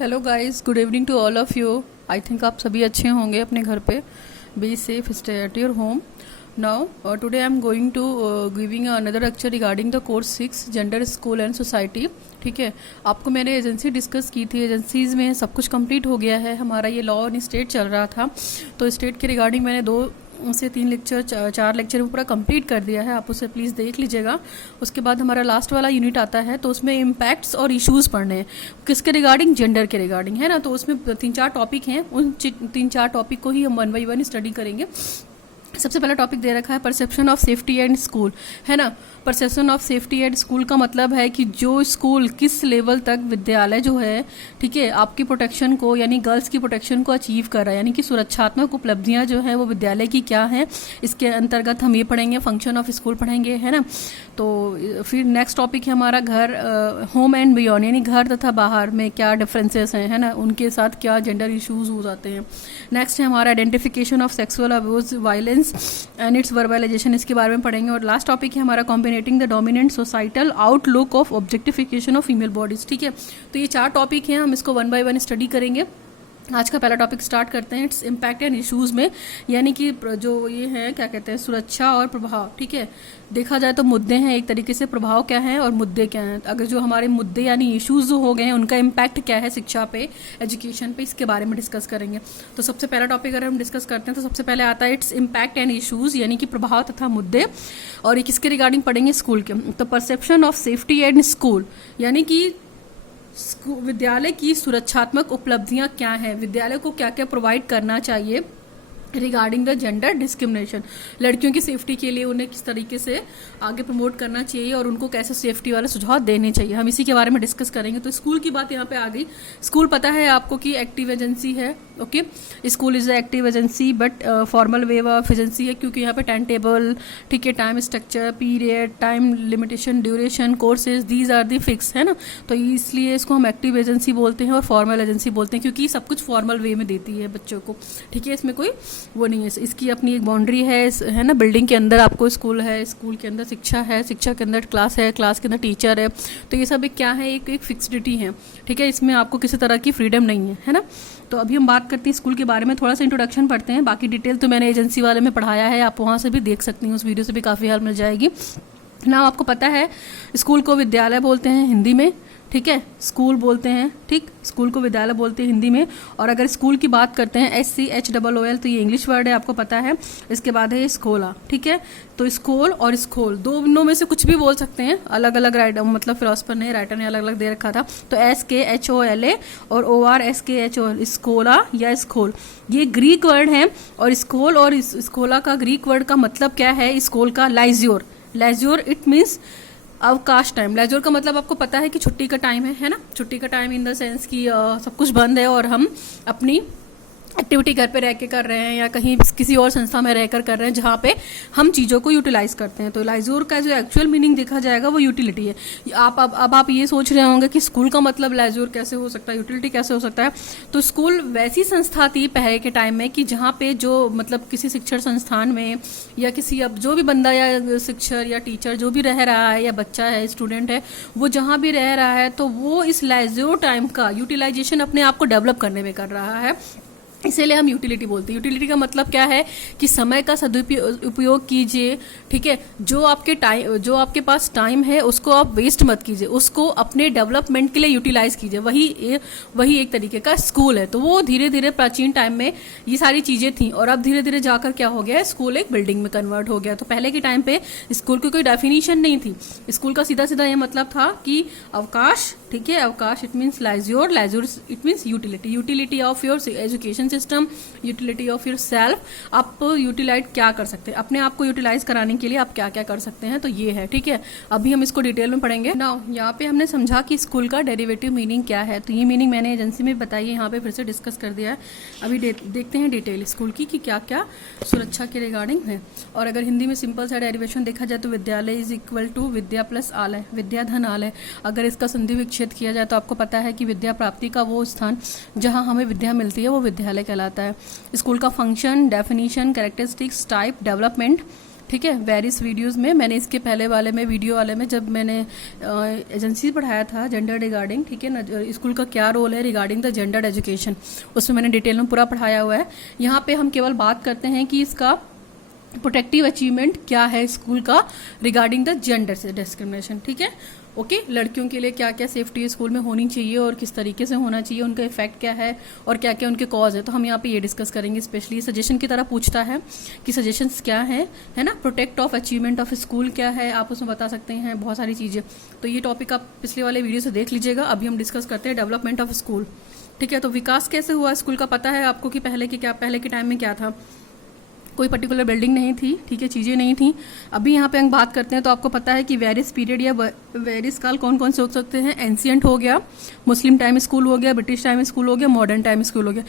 Hello guys, good evening to all of you. I think आप सभी अच्छे होंगे अपने घर पे। Be safe, stay at your home. Now today I am going to giving another lecture regarding the course 6 gender, school and society. ठीक है, आपको मैंने एजेंसी डिस्कस की थी। एजेंसीज़ में सब कुछ कंप्लीट हो गया है। हमारा ये लॉ इन स्टेट चल रहा था, तो स्टेट के रिगार्डिंग मैंने 2 से 3 लेक्चर, 4 लेक्चर में पूरा कंप्लीट कर दिया है। आप उसे प्लीज़ देख लीजिएगा। उसके बाद हमारा लास्ट वाला यूनिट आता है, तो उसमें इम्पैक्ट्स और इश्यूज़ पढ़ने हैं। किसके रिगार्डिंग? जेंडर के रिगार्डिंग, है ना। तो उसमें 3-4 टॉपिक हैं, उन 3-4 टॉपिक को ही हम 1 बाई 1 स्टडी करेंगे। सबसे पहला टॉपिक दे रखा है perception of safety and school, है ना। Perception of safety and school का मतलब है कि जो स्कूल किस लेवल तक, विद्यालय जो है, ठीक है, आपकी प्रोटेक्शन को, यानी गर्ल्स की प्रोटेक्शन को अचीव कर रहा है, यानी कि सुरक्षात्मक उपलब्धियां जो है वो विद्यालय की क्या है। इसके अंतर्गत हम ये पढ़ेंगे, फंक्शन ऑफ स्कूल पढ़ेंगे, है ना। तो फिर नेक्स्ट टॉपिक है हमारा घर, होम एंड बियॉन्ड, यानी घर तथा बाहर में क्या डिफरेंसेस हैं, है ना, उनके साथ क्या जेंडर इश्यूज हो जाते हैं। नेक्स्ट है हमारा identification of sexual abuse, violence and its verbalisation, इसके बारे में पढ़ेंगे। और लास्ट टॉपिक है हमारा combating the dominant societal outlook of objectification of female bodies. ठीक है, तो ये 4 टॉपिक हैं, हम इसको 1 बाई 1 स्टडी करेंगे। आज का पहला टॉपिक स्टार्ट करते हैं, इट्स इम्पैक्ट एंड इश्यूज में, यानी कि जो ये है क्या कहते हैं, सुरक्षा और प्रभाव। ठीक है, देखा जाए तो मुद्दे हैं एक तरीके से, प्रभाव क्या है और मुद्दे क्या हैं। अगर जो हमारे मुद्दे यानी इश्यूज जो हो गए हैं, उनका इम्पैक्ट क्या है शिक्षा पे, एजुकेशन पे, इसके बारे में डिस्कस करेंगे। तो सबसे पहला टॉपिक अगर हम डिस्कस करते हैं तो सबसे पहले आता है इट्स इम्पैक्ट एंड इश्यूज, यानी कि प्रभाव तथा मुद्दे। और ये किसके रिगार्डिंग पढ़ेंगे? स्कूल के। तो perception of safety and school, यानी कि विद्यालय की सुरक्षात्मक उपलब्धियां क्या हैं, विद्यालय को क्या क्या प्रोवाइड करना चाहिए रिगार्डिंग द जेंडर डिस्क्रिमिनेशन। लड़कियों की सेफ्टी के लिए उन्हें किस तरीके से आगे प्रमोट करना चाहिए और उनको कैसे सेफ्टी वाले सुझाव देने चाहिए, हम इसी के बारे में डिस्कस करेंगे। तो स्कूल की बात यहाँ पे आ गई। स्कूल पता है आपको कि एक्टिव एजेंसी है। Okay, school is active agency but formal way of agency है, क्योंकि यहाँ पे टाइम टेबल, ठीक है, time structure, period, time limitation, duration, courses, these are the fix, है ना। तो इसलिए इसको हम एक्टिव एजेंसी बोलते हैं और फॉर्मल एजेंसी बोलते हैं, क्योंकि सब कुछ फॉर्मल वे में देती है बच्चों को। ठीक है, इसमें कोई वो नहीं है, इसकी अपनी एक बाउंड्री है ना। बिल्डिंग के अंदर आपको स्कूल है, स्कूल के अंदर शिक्षा है, शिक्षा के अंदर क्लास है, क्लास के अंदर टीचर है। तो ये सब एक क्या है, एक फिक्सडिटी है। ठीक है, इसमें आपको किसी तरह की फ्रीडम नहीं है ना। तो अभी हम बात करते हैं स्कूल के बारे में, थोड़ा सा इंट्रोडक्शन पढ़ते हैं। बाकी डिटेल तो मैंने एजेंसी वाले में पढ़ाया है, आप वहाँ से भी देख सकती हैं, उस वीडियो से भी काफ़ी हेल्प मिल जाएगी ना। आपको पता है स्कूल को विद्यालय बोलते हैं हिंदी में, ठीक है, स्कूल बोलते हैं, ठीक, स्कूल को विद्यालय बोलते हैं हिंदी में। और अगर स्कूल की बात करते हैं SCHOOL, तो ये इंग्लिश वर्ड है, आपको पता है। इसके बाद है स्कूला, ठीक है। तो स्कूल और स्कूल दोनों में से कुछ भी बोल सकते हैं, अलग अलग राइटर, मतलब फिलोसफर ने, राइटर ने अलग अलग दे रखा था। तो SKHOLA और ORSKHOL, स्कूला या स्कूल, ये ग्रीक वर्ड है। और स्कूल और स्कूला का ग्रीक वर्ड का मतलब क्या है? स्कूल का लाइज्योर, लाइज्योर इट मीन्स अवकाश टाइम। लेजर का मतलब आपको पता है कि छुट्टी का टाइम है ना। छुट्टी का टाइम इन द सेंस कि सब कुछ बंद है और हम अपनी एक्टिविटी घर पे रह के कर रहे हैं या कहीं किसी और संस्था में रहकर कर रहे हैं, जहाँ पे हम चीज़ों को यूटिलाइज करते हैं। तो लाइजोर का जो एक्चुअल मीनिंग देखा जाएगा वो यूटिलिटी है। अब आप ये सोच रहे होंगे कि स्कूल का मतलब लाइजोर कैसे हो सकता है, यूटिलिटी कैसे हो सकता है। तो स्कूल वैसी संस्था थी पहले के टाइम में कि जहाँ पे जो मतलब किसी शिक्षण संस्थान में या किसी, अब जो भी बंदा या शिक्षक या टीचर जो भी रह रहा है या बच्चा है, स्टूडेंट है, वो जहाँ भी रह रहा है तो वो इस लाइजोर टाइम का यूटिलाइजेशन अपने आप को डेवलप करने में कर रहा है। इसीलिए हम यूटिलिटी बोलते हैं। यूटिलिटी का मतलब क्या है कि समय का सदुपयोग कीजिए, ठीक है। जो आपके पास टाइम है उसको आप वेस्ट मत कीजिए, उसको अपने डेवलपमेंट के लिए यूटिलाइज कीजिए। वही एक तरीके का स्कूल है। तो वो धीरे धीरे प्राचीन टाइम में ये सारी चीजें थी और अब धीरे धीरे जाकर क्या हो गया, स्कूल एक बिल्डिंग में कन्वर्ट हो गया। तो पहले के टाइम पे स्कूल की कोई डेफिनेशन नहीं थी। स्कूल का सीधा सीधा ये मतलब था कि अवकाश, ठीक है, अवकाश it means leisure, leisure it means utility, utility of your education system, utility of your self. आप यूटिलाइज क्या कर सकते हैं, अपने आप को यूटिलाइज कराने के लिए आप क्या क्या कर सकते हैं। तो ये है, ठीक है। अभी हम इसको डिटेल में पढ़ेंगे। नाउ यहाँ पे हमने समझा कि स्कूल का डेरिवेटिव मीनिंग क्या है। तो ये मीनिंग मैंने एजेंसी में बताई है, यहाँ पे फिर से डिस्कस कर दिया है। अभी देखते हैं डिटेल स्कूल की कि क्या क्या सुरक्षा के रिगार्डिंग है। और अगर हिंदी में सिंपल सा डेरिवेशन देखा जाए तो विद्यालय इज इक्वल टू विद्या प्लस आलय, विद्या धन आलय। अगर इसका संधि विच्छेद किया जाए तो आपको पता है कि विद्या प्राप्ति का वो स्थान जहाँ हमें विद्या मिलती है वो विद्यालय कहलाता है। स्कूल का function, definition, characteristics, type, development, ठीक है, वेरियस वीडियोस में। मैंने इसके पहले वाले में, वीडियो वाले में, जब मैंने एजेंसी पढ़ाया था जेंडर रिगार्डिंग, ठीक है ना, स्कूल का क्या रोल है रिगार्डिंग द जेंडर एजुकेशन, उसमें मैंने डिटेल में पूरा पढ़ाया हुआ है। यहाँ पे हम केवल बात करते हैं कि इसका प्रोटेक्टिव अचीवमेंट क्या है स्कूल का रिगार्डिंग द जेंडर से डिस्क्रिमिनेशन। ठीक है, ओके, लड़कियों के लिए क्या क्या सेफ्टी स्कूल में होनी चाहिए और किस तरीके से होना चाहिए, उनका इफेक्ट क्या है और क्या क्या उनके कॉज है, तो हम यहाँ पे ये डिस्कस करेंगे। स्पेशली सजेशन की तरह पूछता है कि सजेशंस क्या है ना, protect of achievement of school क्या है, आप उसमें बता सकते हैं बहुत सारी चीज़ें। तो ये टॉपिक आप पिछले वाले वीडियो से देख लीजिएगा। अभी हम डिस्कस करते हैं डेवलपमेंट ऑफ स्कूल। ठीक है, तो विकास कैसे हुआ स्कूल का पता है आपको कि पहले के टाइम में क्या था, कोई पर्टिकुलर बिल्डिंग नहीं थी, ठीक है, चीज़ें नहीं थी। अभी यहाँ पे हम बात करते हैं तो आपको पता है कि वेरियस पीरियड या वेरियस काल कौन कौन से हो सकते हैं। एंशियंट हो गया, मुस्लिम टाइम स्कूल हो गया, ब्रिटिश टाइम स्कूल हो गया, मॉडर्न टाइम स्कूल हो गया।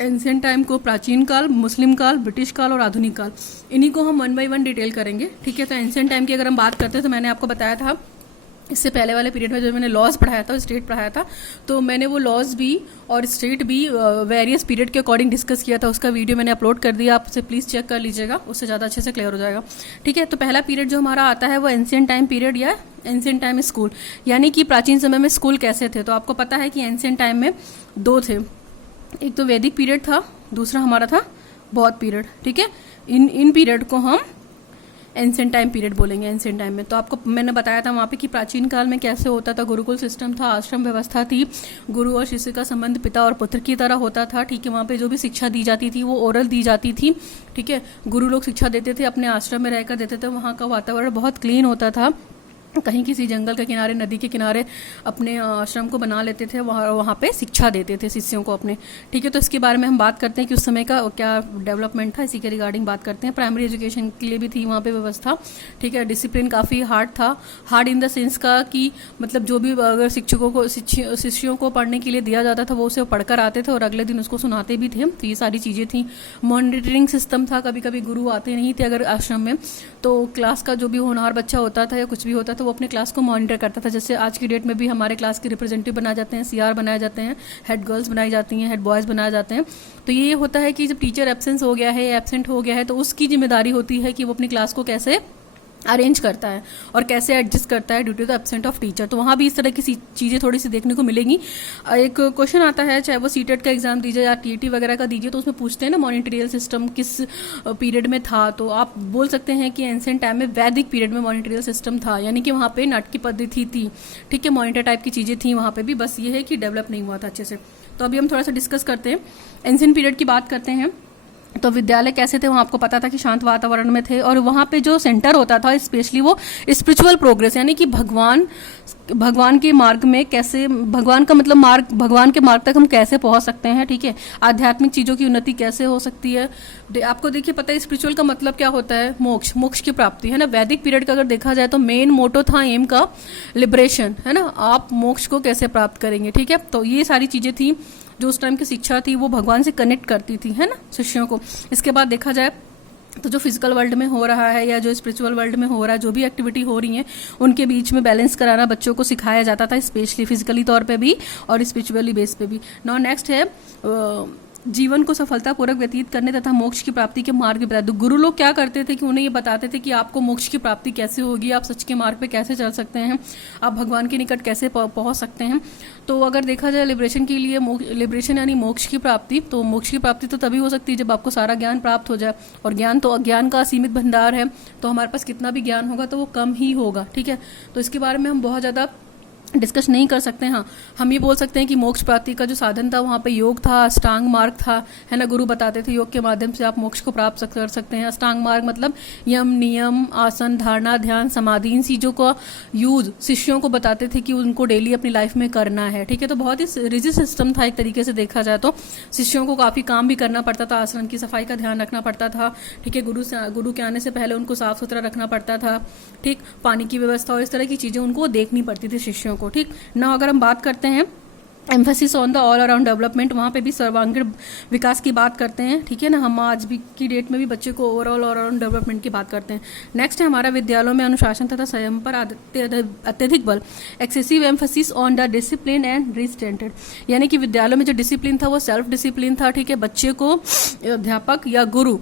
एंशियंट टाइम को प्राचीन काल, मुस्लिम काल, ब्रिटिश काल और आधुनिक काल, इन्हीं को हम 1 बाय 1 डिटेल करेंगे। ठीक है, तो एंशियंट टाइम की अगर हम बात करते हैं तो मैंने आपको बताया था इससे पहले वाले पीरियड में जब मैंने लॉज पढ़ाया था, स्टेट पढ़ाया था, तो मैंने वो लॉज भी और स्टेट भी वेरियस पीरियड के अकॉर्डिंग डिस्कस किया था। उसका वीडियो मैंने अपलोड कर दिया, आप उसे प्लीज़ चेक कर लीजिएगा, उससे ज़्यादा अच्छे से क्लियर हो जाएगा। ठीक है, तो पहला पीरियड जो हमारा आता है वो एंशियंट टाइम पीरियड या एंशियंट टाइम स्कूल, यानी कि प्राचीन समय में स्कूल कैसे थे। तो आपको पता है कि एंशियंट टाइम में 2 थे, एक तो वैदिक पीरियड था, दूसरा हमारा था बौद्ध पीरियड। ठीक है, इन पीरियड को हम एंशियंट टाइम पीरियड बोलेंगे। एंशियंट टाइम में तो आपको मैंने बताया था वहाँ पे कि प्राचीन काल में कैसे होता था, गुरुकुल सिस्टम था, आश्रम व्यवस्था थी, गुरु और शिष्य का संबंध पिता और पुत्र की तरह होता था। ठीक है, वहाँ पे जो भी शिक्षा दी जाती थी वो ओरल दी जाती थी। ठीक है, गुरु लोग शिक्षा देते थे, अपने आश्रम में रहकर देते थे। वहाँ का वातावरण बहुत क्लीन होता था, कहीं किसी जंगल के किनारे, नदी के किनारे अपने आश्रम को बना लेते थे, वहाँ पे शिक्षा देते थे शिष्यों को अपने। ठीक है, तो इसके बारे में हम बात करते हैं कि उस समय का क्या डेवलपमेंट था, इसी के रिगार्डिंग बात करते हैं। प्राइमरी एजुकेशन के लिए भी थी वहाँ पे व्यवस्था। ठीक है, डिसिप्लिन काफ़ी हार्ड था, हार्ड इन द सेंस का कि मतलब जो भी अगर शिष्यों को पढ़ने के लिए दिया जाता था वो उसे पढ़कर आते थे और अगले दिन उसको सुनाते भी थे। तो ये सारी चीज़ें थी। मॉनिटरिंग सिस्टम था, कभी कभी गुरु आते नहीं थे अगर आश्रम में, तो क्लास का जो भी होनहार बच्चा होता था या कुछ भी होता था वो अपने क्लास को मॉनिटर करता था। जैसे आज की डेट में भी हमारे क्लास के रिप्रेजेंटेटिव बनाए जाते हैं, सीआर बनाए जाते हैं, हेड गर्ल्स बनाई जाती हैं, हेड बॉयज़ बनाए जाते हैं। तो ये होता है कि जब टीचर एब्सेंस हो गया है, एब्सेंट हो गया है, तो उसकी जिम्मेदारी होती है कि वो अपनी क्लास को कैसे अरेंज करता है और कैसे एडजस्ट करता है due to the absent of teacher. तो वहाँ भी इस तरह की चीज़ें थोड़ी सी देखने को मिलेंगी। एक क्वेश्चन आता है, चाहे वो सीटेट का एग्जाम दीजिए या टीईटी वगैरह का दीजिए, तो उसमें पूछते हैं ना मॉनिटरियल सिस्टम किस पीरियड में था। तो आप बोल सकते हैं कि एंशिएंट टाइम में वैदिक पीरियड में मॉनिटरियल सिस्टम था, यानी कि वहाँ पे नाटकीय पद्धति थी। ठीक है, मॉनिटर टाइप की चीज़ें थी वहाँ पे भी, बस ये है कि डेवलप नहीं हुआ था अच्छे से। तो अभी हम थोड़ा सा डिस्कस करते हैं, एंशिएंट पीरियड की बात करते हैं। तो विद्यालय कैसे थे, वहाँ आपको पता था कि शांत वातावरण में थे, और वहाँ पे जो सेंटर होता था स्पेशली वो स्पिरिचुअल प्रोग्रेस, यानी कि भगवान के मार्ग में कैसे, भगवान का मतलब मार्ग, भगवान के मार्ग तक हम कैसे पहुँच सकते हैं। ठीक है, आध्यात्मिक चीज़ों की उन्नति कैसे हो सकती है। आपको देखिए पता है स्पिरिचुअल का मतलब क्या होता है, मोक्ष की प्राप्ति, है ना। वैदिक पीरियड का अगर देखा जाए तो मेन मोटो था एम का लिबरेशन, है ना, आप मोक्ष को कैसे प्राप्त करेंगे। ठीक है, तो ये सारी चीज़ें थी जो उस टाइम की शिक्षा थी, वो भगवान से कनेक्ट करती थी, है ना, शिष्यों को। इसके बाद देखा जाए तो जो फिजिकल वर्ल्ड में हो रहा है या जो स्पिरिचुअल वर्ल्ड में हो रहा है, जो भी एक्टिविटी हो रही है उनके बीच में बैलेंस कराना बच्चों को सिखाया जाता था, स्पेशली फिजिकली तौर पे भी और स्पिरिचुअली बेस पे भी। नाउ नेक्स्ट है जीवन को सफलतापूर्वक व्यतीत करने तथा मोक्ष की प्राप्ति के मार्ग बताते। तो गुरु लोग क्या करते थे कि उन्हें ये बताते थे कि आपको मोक्ष की प्राप्ति कैसे होगी, आप सच के मार्ग पे कैसे चल सकते हैं, आप भगवान के निकट कैसे पहुंच सकते हैं। तो अगर देखा जाए लिबरेशन के लिए, लिबरेशन यानी मोक्ष की प्राप्ति, तो मोक्ष की प्राप्ति तो तभी हो सकती है जब आपको सारा ज्ञान प्राप्त हो जाए, और ज्ञान तो अज्ञान का असीमित भंडार है, तो हमारे पास कितना भी ज्ञान होगा तो वो कम ही होगा। ठीक है, तो इसके बारे में हम बहुत ज़्यादा डिस्कस नहीं कर सकते। हाँ, हम ये बोल सकते हैं कि मोक्ष प्राप्ति का जो साधन था वहाँ पे योग था, अष्टांग मार्ग था, है ना। गुरु बताते थे योग के माध्यम से आप मोक्ष को प्राप्त कर सकते हैं। अष्टांग मार्ग मतलब यम, नियम, आसन, धारणा, ध्यान, समाधि, इन चीज़ों का यूज शिष्यों को बताते थे कि उनको डेली अपनी लाइफ में करना है। ठीक है, तो बहुत ही रिजिड सिस्टम था एक तरीके से देखा जाए तो। शिष्यों को काफ़ी काम भी करना पड़ता था, आश्रम की सफाई का ध्यान रखना पड़ता था। ठीक है, गुरु के आने से पहले उनको साफ सुथरा रखना पड़ता था। ठीक, पानी की व्यवस्था और इस तरह की चीज़ें उनको देखनी पड़ती थी शिष्यों को। ठीक ना, अगर हम बात करते हैं emphasis on the all around development, वहाँ पे भी सर्वांगीण विकास की बात करते हैं। ठीक है ना, हम आज भी की डेट में भी बच्चे को ओवरऑल ऑल अराउंड डेवलपमेंट की बात करते हैं। नेक्स्ट है हमारा विद्यालयों में अनुशासन तथा संयम पर अत्यधिक बल, excessive emphasis on the discipline and restrained, यानी कि विद्यालयों में जो डिसिप्लिन था वो सेल्फ डिसिप्लिन था। ठीक है, बच्चे को अध्यापक या गुरु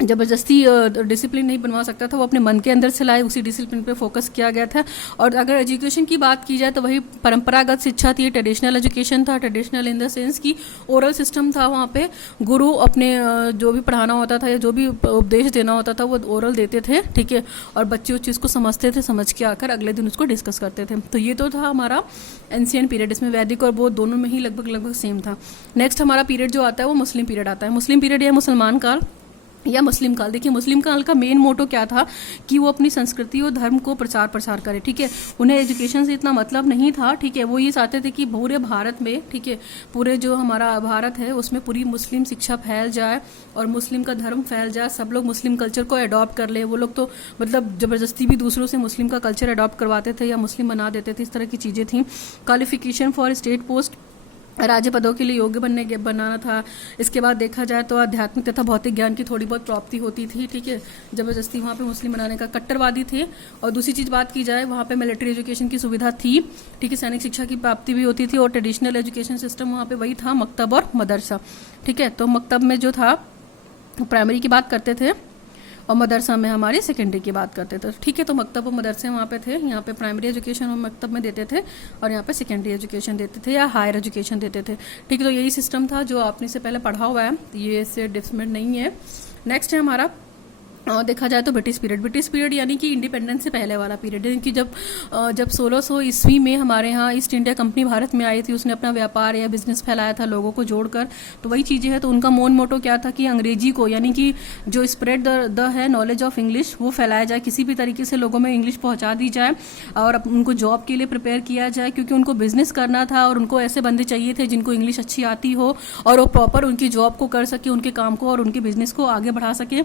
ज़बरदस्ती डिसिप्लिन नहीं बनवा सकता था, वो अपने मन के अंदर से लाए, उसी डिसिप्लिन पे फोकस किया गया था। और अगर एजुकेशन की बात की जाए तो वही परंपरागत शिक्षा थी, ट्रेडिशनल एजुकेशन था। ट्रेडिशनल इन द सेंस कि ओरल सिस्टम था, वहाँ पे गुरु अपने जो भी पढ़ाना होता था या जो भी उपदेश देना होता था वो ओरल देते थे, ठीक है, और बच्चे उस चीज़ को समझते थे, समझ के आकर अगले दिन उसको डिस्कस करते थे। तो ये तो था हमारा एंशिएंट पीरियड, इसमें वैदिक और बौद्ध दोनों में ही लगभग सेम था। नेक्स्ट हमारा पीरियड जो आता है वो मुस्लिम पीरियड आता है। मुस्लिम पीरियड या मुसलमान काल या मुस्लिम काल। देखिए मुस्लिम काल का मेन मोटो क्या था कि वो अपनी संस्कृति और धर्म को प्रसार करे, ठीक है। उन्हें एजुकेशन से इतना मतलब नहीं था, ठीक है। वो ये चाहते थे कि पूरे भारत में, ठीक है, पूरे जो हमारा भारत है उसमें पूरी मुस्लिम शिक्षा फैल जाए और मुस्लिम का धर्म फैल जाए, सब लोग मुस्लिम कल्चर को अडॉप्ट कर ले। वो लोग तो मतलब ज़बरदस्ती भी दूसरों से मुस्लिम का कल्चर अडॉप्ट करवाते थे या मुस्लिम बना देते थे, इस तरह की चीज़ें थी। क्वालिफिकेशन फॉर स्टेट पोस्ट, राज्य पदों के लिए योग्य बनाना था। इसके बाद देखा जाए तो आध्यात्मिक तथा भौतिक ज्ञान की थोड़ी बहुत प्राप्ति होती थी, ठीक है। जबरदस्ती वहाँ पे मुस्लिम बनाने का कट्टरवादी थे। और दूसरी चीज़ बात की जाए, वहाँ पे मिलिट्री एजुकेशन की सुविधा थी, ठीक है, सैनिक शिक्षा की प्राप्ति भी होती थी। और ट्रेडिशनल एजुकेशन सिस्टम वहाँ पे वही था, मकतब और मदरसा, ठीक है। तो मकतब में जो था प्राइमरी की बात करते थे और मदरसा में हमारी सेकेंडरी की बात करते थे, ठीक है। तो मकतब और मदरसे वहाँ पे थे, यहाँ पे प्राइमरी एजुकेशन और मकतब में देते थे और यहाँ पे सेकेंडरी एजुकेशन देते थे या हायर एजुकेशन देते थे, ठीक है। तो यही सिस्टम था जो आपने से पहले पढ़ा हुआ है, ये इससे डिफरेंट नहीं है। नेक्स्ट है हमारा देखा जाए तो ब्रिटिश पीरियड। ब्रिटिश पीरियड यानी कि इंडिपेंडेंस से पहले वाला पीरियड, यानी कि जब 1600 ईस्वी में हमारे यहाँ ईस्ट इंडिया कंपनी भारत में आई थी, उसने अपना व्यापार या बिजनेस फैलाया था लोगों को जोड़कर, तो वही चीज़ें हैं। तो उनका मोन मोटो क्या था कि अंग्रेजी को, यानी कि जो स्प्रेड द है नॉलेज ऑफ इंग्लिश, वो फैलाया जाए, किसी भी तरीके से लोगों में इंग्लिश पहुँचा दी जाए और उनको जॉब के लिए प्रिपेयर किया जाए, क्योंकि उनको बिजनेस करना था और उनको ऐसे बंदे चाहिए थे जिनको इंग्लिश अच्छी आती हो और वो प्रॉपर उनकी जॉब को कर सके, उनके काम को और उनके बिजनेस को आगे बढ़ा सके।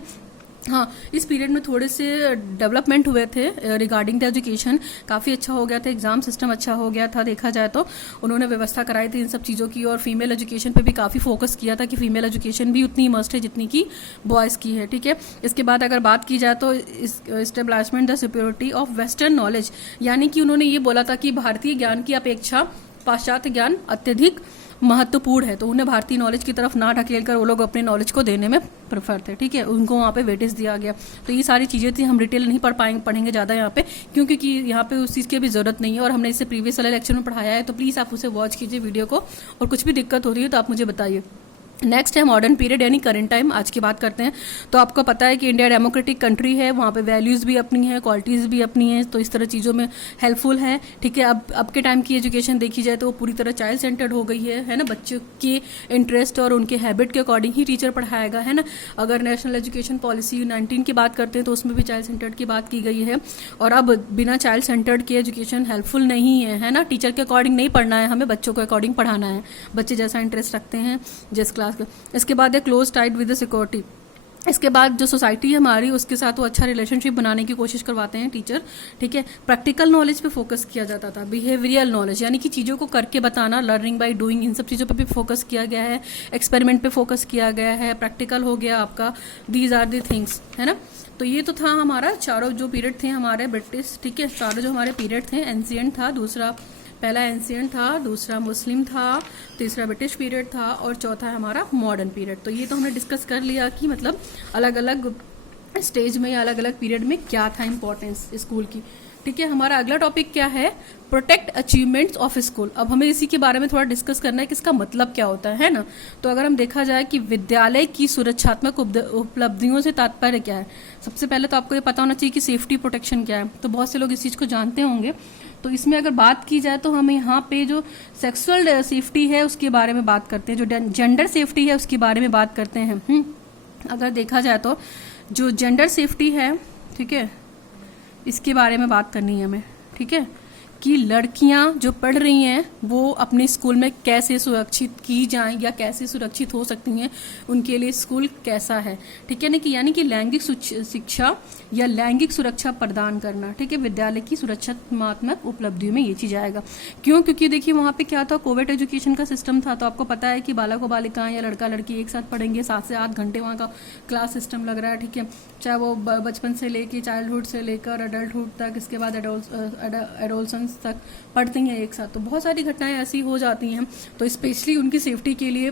हाँ, इस पीरियड में थोड़े से डेवलपमेंट हुए थे रिगार्डिंग द एजुकेशन, काफ़ी अच्छा हो गया था, एग्जाम सिस्टम अच्छा हो गया था। देखा जाए तो उन्होंने व्यवस्था कराई थी इन सब चीज़ों की और फीमेल एजुकेशन पे भी काफ़ी फोकस किया था कि फीमेल एजुकेशन भी उतनी मस्ट है जितनी कि बॉयज़ की है, ठीक है। इसके बाद अगर बात की जाए तो establishment the security of western knowledge, यानी कि उन्होंने ये बोला था कि भारतीय ज्ञान की अपेक्षा पाश्चात्य ज्ञान अत्यधिक महत्वपूर्ण है, तो उन्हें भारतीय नॉलेज की तरफ ना ढकेल कर वो लोग अपने नॉलेज को देने में प्रेफर थे, ठीक है। उनको वहाँ पे वेटेज दिया गया। तो ये सारी चीज़ें थी, हम डिटेल नहीं पढ़ेंगे ज़्यादा यहाँ पे, क्योंकि यहाँ पे उस चीज़ की भी ज़रूरत नहीं है और हमने इसे प्रीवियस वाले लेक्चर में पढ़ाया है। तो प्लीज़ आप उसे वॉच कीजिए वीडियो को, और कुछ भी दिक्कत हो रही है तो आप मुझे बताइए। नेक्स्ट है मॉडर्न पीरियड यानी करंट टाइम, आज की बात करते हैं। तो आपको पता है कि इंडिया डेमोक्रेटिक कंट्री है, वहाँ पे वैल्यूज़ भी अपनी है, क्वालिटीज़ भी अपनी है, तो इस तरह चीज़ों में हेल्पफुल है, ठीक है। अब के टाइम की एजुकेशन देखी जाए तो वो पूरी तरह चाइल्ड सेंटर्ड हो गई है ना। बच्चों के इंटरेस्ट और उनके हैबिट के अकॉर्डिंग ही टीचर पढ़ाएगा, है ना। अगर नेशनल एजुकेशन पॉलिसी 19 की बात करते हैं तो उसमें भी चाइल्ड सेंटर्ड की बात की गई है। और अब बिना चाइल्ड सेंटर्ड के एजुकेशन हेल्पफुल नहीं है ना। टीचर के अकॉर्डिंग नहीं पढ़ना है, हमें बच्चों के अकॉर्डिंग पढ़ाना है, बच्चे जैसा इंटरेस्ट रखते हैं जिस क्लास का। इसके बाद है close tied with the security. इसके बाद जो सोसाइटी है हमारी उसके साथ वो अच्छा रिलेशनशिप बनाने की कोशिश करवाते हैं टीचर, ठीक है। प्रैक्टिकल नॉलेज पे फोकस किया जाता था, बिहेवियरल नॉलेज यानी कि चीज़ों को करके बताना, लर्निंग बाय डूइंग, इन सब चीज़ों पे भी फोकस किया गया है। एक्सपेरिमेंट पे फोकस किया गया है, प्रैक्टिकल हो गया आपका, दीज आर दी थिंग्स, है ना। तो ये तो था हमारा चारों जो पीरियड थे हमारे ब्रिटिश, ठीक है। चारों जो हमारे पीरियड थे, एंशिएंट था, दूसरा पहला एंशिएंट था, दूसरा मुस्लिम था, तीसरा ब्रिटिश पीरियड था और चौथा है हमारा मॉडर्न पीरियड। तो ये तो हमने डिस्कस कर लिया कि मतलब अलग अलग स्टेज में या अलग अलग पीरियड में क्या था इंपॉर्टेंस स्कूल की, ठीक है। हमारा अगला टॉपिक क्या है, प्रोटेक्ट अचीवमेंट्स ऑफ स्कूल। अब हमें इसी के बारे में थोड़ा डिस्कस करना है कि इसका मतलब क्या होता है ना। तो अगर हम देखा जाए कि विद्यालय की सुरक्षात्मक उपलब्धियों से तात्पर्य क्या है, सबसे पहले तो आपको ये पता होना चाहिए कि सेफ्टी प्रोटेक्शन क्या है। तो बहुत से लोग इस चीज़ को जानते होंगे। तो इसमें अगर बात की जाए तो हम यहाँ पे जो सेक्सुअल सेफ्टी है उसके बारे में बात करते हैं, जो जेंडर सेफ्टी है उसके बारे में बात करते हैं। अगर देखा जाए तो जो जेंडर सेफ्टी है, ठीक है, इसके बारे में बात करनी है हमें, ठीक है, कि लड़कियां जो पढ़ रही हैं वो अपने स्कूल में कैसे सुरक्षित की जाएं या कैसे सुरक्षित हो सकती हैं, उनके लिए स्कूल कैसा है, ठीक है ना। कि यानी कि लैंगिक शिक्षा या लैंगिक सुरक्षा प्रदान करना, ठीक है। विद्यालय की सुरक्षात्मक उपलब्धियों में ये चीज़ आएगा। क्यों? क्योंकि देखिए वहाँ पे क्या था, कोविड एजुकेशन का सिस्टम था। तो आपको पता है कि बालक व बालिकाएं या लड़का लड़की एक साथ पढ़ेंगे, 7 से 8 घंटे वहाँ का क्लास सिस्टम लग रहा है, ठीक है। चाहे वो बचपन से लेके चाइल्डहुड से लेकर अडल्टहुड तक, इसके बाद एडोलसेंस तक पढ़ती हैं एक साथ। तो बहुत सारी घटनाएं ऐसी हो जाती हैं। तो स्पेशली उनकी सेफ्टी के लिए